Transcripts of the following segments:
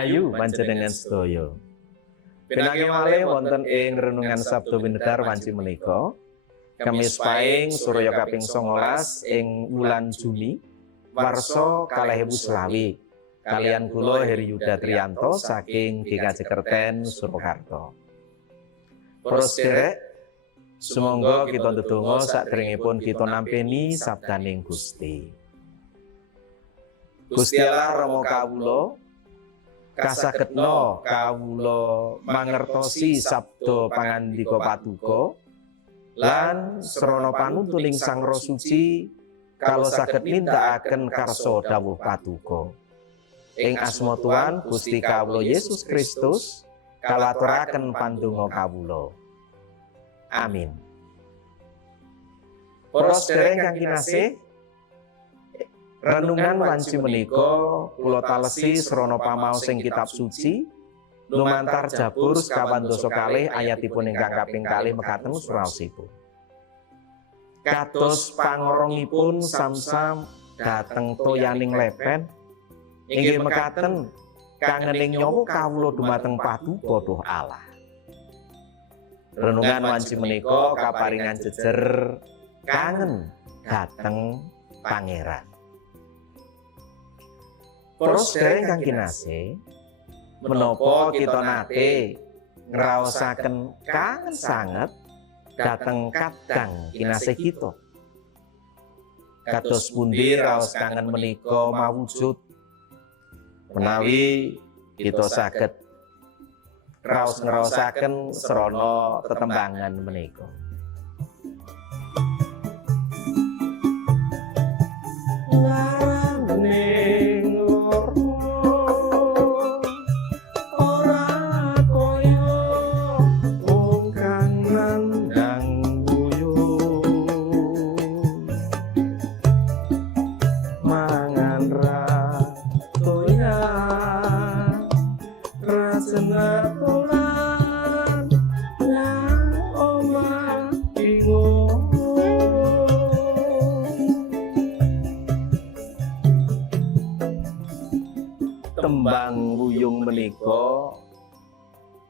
Rahayu panjenengan sedaya. Pinanggih malih wonten ing renungan Sabda Winedhar wanci menika, Kamis Pahing Surya kaping 19 ing wulan Juni warsa 2020. Kalian kula Heri Yuda Triyanto saking GKJ Kerten Surakarta. Para sedherek, sumangga kita ndedonga sakderengipun kita nampeni sabdaning Gusti. Gusti Allah Rama kawula kasagedna kawula mangertosi sabda pangandika patuko lan srana panuntuning Sang Roh Suci kala saged nindakaken karsa dawuh patuko. Ing asma Tuhan Gusti kawula Yesus Kristus kalaturaken pandonga kawula. Amin. Para sedherek kang kinasih, renungan wanci menika kula talesi srana pamaos ing kitab suci lumantar Jabur sekawan dasa kalih ayatipun ingkang kaping kalih mekaten suraosipun. Kados pangorongipun samsam dhateng toyaning lepen inggih mekaten kangening nyawa kawula dumateng paduka Duh Allah. Renungan wanci menika kaparingan jejer kangen dhateng Pangeran. Para sedherek kang kinasih, menapa kita nate ngraosaken kangen sanget dhateng kadang kinasih kita. Kados pundi raos kangen menika mawujud menawi kita saged raos ngraosaken srana tetembangan menika. Tembang wuyung menika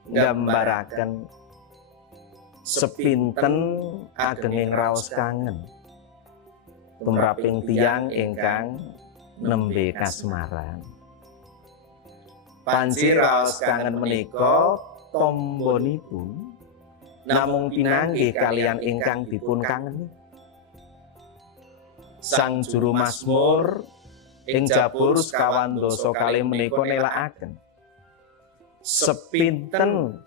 nggambaraken sepinten agenging raos kangen tumraping tiyang ingkang nembe kasmaran. Panci raos kangen menika tombonipun namung pinanggih kalian ingkang dipun kangeni. Sang juru Mazmur ing Jabur sekawan dasa kalih menika nelakaken sepinten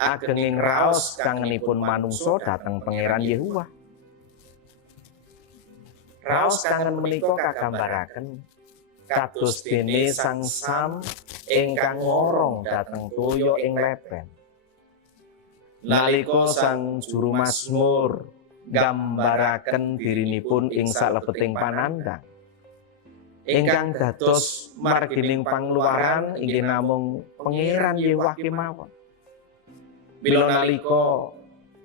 agenging raos kangenipun manungsa dhateng Pangeran Yehuwa. Raos kangen menika kagambaraken kados dene sang Sam ingkang ngorong dhateng toya ing lepen. Nalika sang juru Mazmur nggambaraken dirinipun ing salebeting panandang ingkang dados margining pangluaran inggih namung Pangeran Yehuwa kemawon. Mila nalika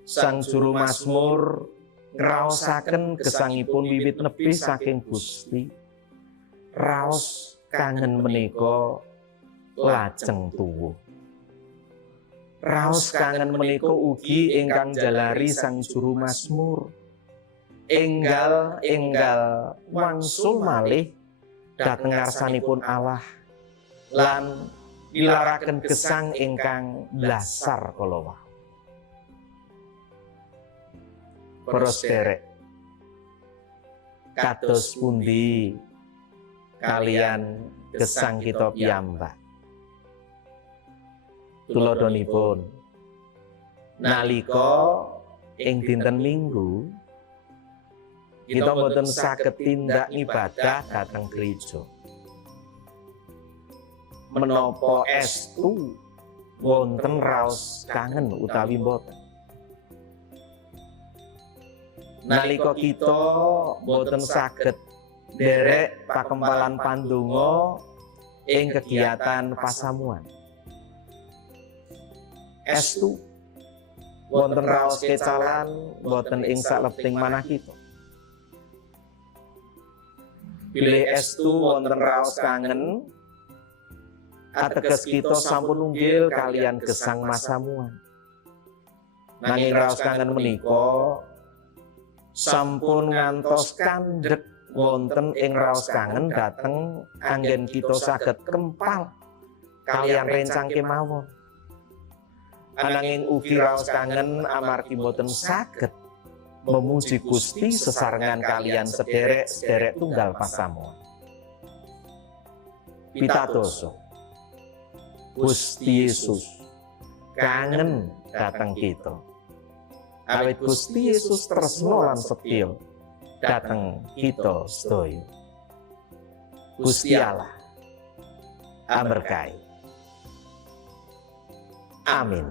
sang juru Mazmur ngraosaken gesangipun wiwit nebi saking Gusti, raos kangen menika lajeng tuwuh. Raos kangen menika ugi ingkang jalari sang juru Mazmur enggal wangsul malih dhateng ngarsanipun Allah lan nilaraken gesang ingkang blasar kala wau. Para sedherek, kados pundi kalian gesang kita piyambak? Tuladhanipun nalika ing dinten Minggu kita mboten saged tindak ibadah dhateng gereja. Menapa estu wonten raos kangen utawi mboten? Nalika kita mboten saged nderek pakempalan pandonga ing kegiatan pasamuan, estu wonten raos kecalan mboten ing salebeting manah kita. Bilih estu wonten raos kangen ateges kita sampun unggil kalian gesang masamuan. Nanging raos kangen menika sampun ngantos kandhek wonten ing raos kangen dhateng anggen kita saged kempal kalian rencang kemawon. Ananging ugi raos kangen amargi boten saged memuji Gusti sesarengan kalian sederek-sederek tunggal pasamuan. Pitadoso Gusti Yesus kangen dateng kita. Awit Gusti Yesus tresno lan setya dateng kita sedaya. Gusti Allah amberkahi. Amin.